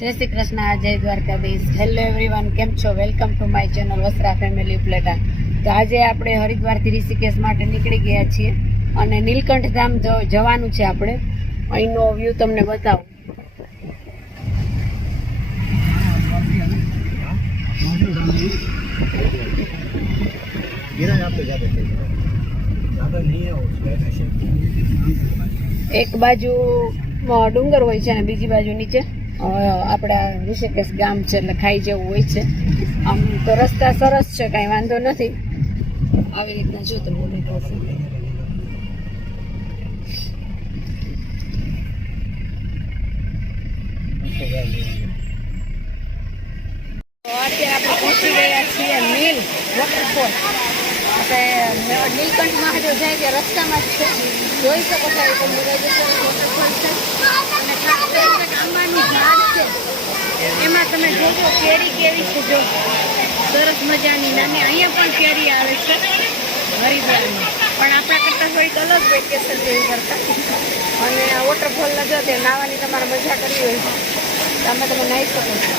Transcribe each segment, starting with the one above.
જય શ્રી કૃષ્ણ, જય Dwarkadhish. Hello everyone, કેમ છો? Welcome to my channel Vastra family Upleta. તો આજે આપણે હરિદ્વારથી ઋષિકેશ માટે નીકળી ગયા છીએ અને નીલકંઠ ધામ જવાનું છે. આપણે અહીંનો વ્યૂ તમને બતાવું. એક બાજુ ડુંગર હોય છે અને બીજી બાજુ નીચે આપણા ઋષિકેશ ગામ છે, એટલે ખાઈ જેવું હોય છે. આમ તો રસ્તા સરસ છે, કાંઈ વાંધો નથી. આવી રીતના જો તમને દેખાશે. અત્યારે આપણે પહોંચી ગયા છીએ નીલ વોટરફોલ. આપણે નીલકંઠ મહાદેવ જાય ત્યાં રસ્તામાં જ છે, જોઈ શકો છો. વોટરફોલ છે અને ખાસ આંબાનું ઝાડ છે, એમાં તમે જોશો કેરી કેવી છે, જો સરસ મજાની. નાની અહીંયા પણ કેરી આવે છે હરિદ્વારમાં, પણ આપણા કરતાં થોડીક અલગ વેકેશન જેવી કરતા. અને આ વોટરફોલ જો તે નાહવાની તમારે મજા કરવી હોય તો આમાં તમે નાહી શકો છો.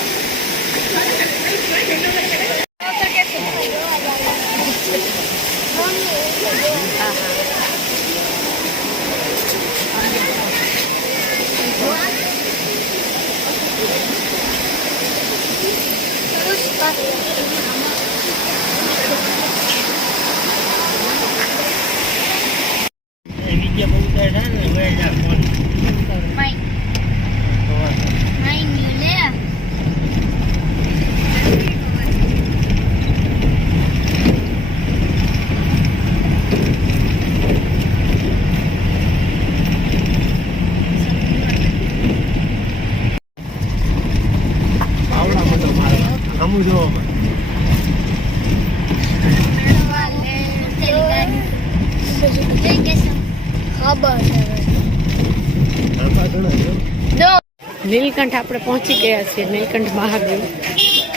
નીલકંઠ આપણે પહોંચી ગયા છીએ, નીલકંઠ મહાદેવ.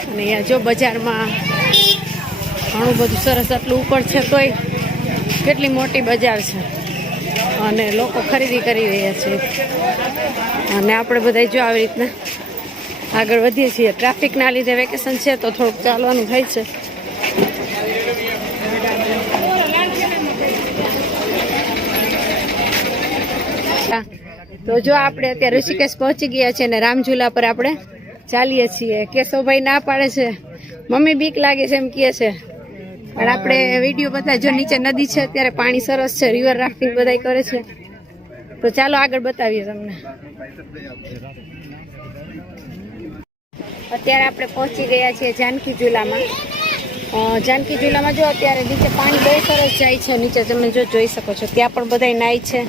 અને અહીંયા જો બજારમાં ઘણું બધું સરસ, આટલું ઉપર છે તોય કેટલી મોટી બજાર છે અને લોકો ખરીદી કરી રહ્યા છે. અને આપણે બધા જો આવી રીતના આગળ વધીએ છીએ. ટ્રાફિકના લીધે વેકેશન છે તો થોડુંક ચાલવાનું થાય છે. તો જો આપણે અત્યારે ઋષિકેશ પહોંચી ગયા છે અને રામઝુલા પર આપણે ચાલીએ છીએ. કેશવભાઈ ના પાડે છે, મમ્મી બીક લાગે છે એમ કહે છે, પણ આપણે વિડીયો બધા જો નીચે નદી છે, અત્યારે પાણી સરસ છે, રિવર રાફ્ટિંગ બધા કરે છે. તો ચાલો આગળ બતાવીએ તમને. અત્યારે આપણે પહોંચી ગયા છીએ જાનકી ઝુલામાં. જાનકી ઝુલામાં જો અત્યારે નીચે પાણી બહુ સરસ જાય છે. નીચે તમે જો જોઈ શકો છો, ત્યાં પણ બધા નાય છે.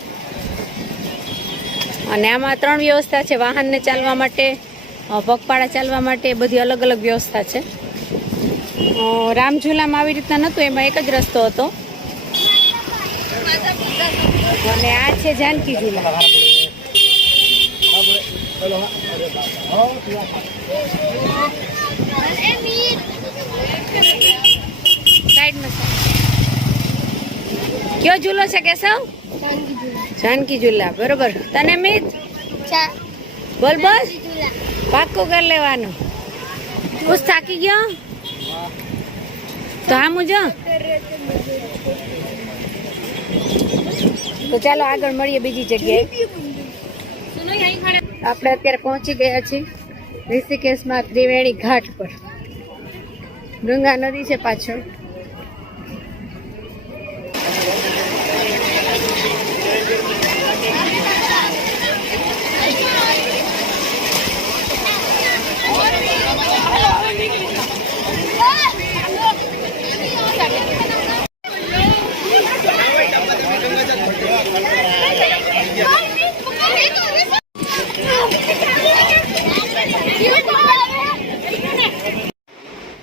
અને આમાં 3 વ્યવસ્થા છે: વાહનને ચાલવા માટે, પગપાળા ચાલવા માટે, બધી અલગ અલગ વ્યવસ્થા છે. રામઝુલામાં આવી રીતના નહોતું, એમાં એક જ રસ્તો હતો. અને આ છે જાનકી ઝુલા. કયો ઝૂલો છે કેશવ? જાનકી ઝુલા. બરોબર. તને મિત બોલ બસ પાક્કું કરી લેવાનું. ખુશ થાકી ગયો તો આમ જો. તો ચાલો આગળ મળીએ બીજી જગ્યાએ. આપણે અત્યારે પહોંચી ગયા છીએ ઋષિકેશમાં ત્રિવેણી ઘાટ પર. ગંગા નદી છે પાછળ.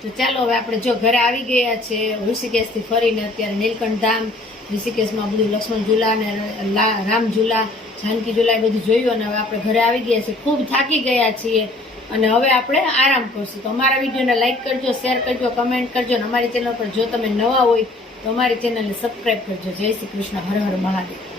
તો ચાલો હવે આપણે જો ઘરે આવી ગયા છે ઋષિકેશથી ફરીને. અત્યારે નીલકંઠ ધામ, ઋષિકેશમાં બધું લક્ષ્મણ ઝુલા ને રામ ઝુલા, જાનકી ઝુલા એ બધું જોયું. અને હવે આપણે ઘરે આવી ગયા છે, ખૂબ થાકી ગયા છીએ અને હવે આપણે આરામ કરશું. તો અમારા વિડીયોને લાઈક કરજો, શેર કરજો, કમેન્ટ કરજો. અને અમારી ચેનલ પર જો તમે નવા હોય તો અમારી ચેનલને સબસ્ક્રાઈબ કરજો. જય શ્રી કૃષ્ણ, હર હર મહાદેવ.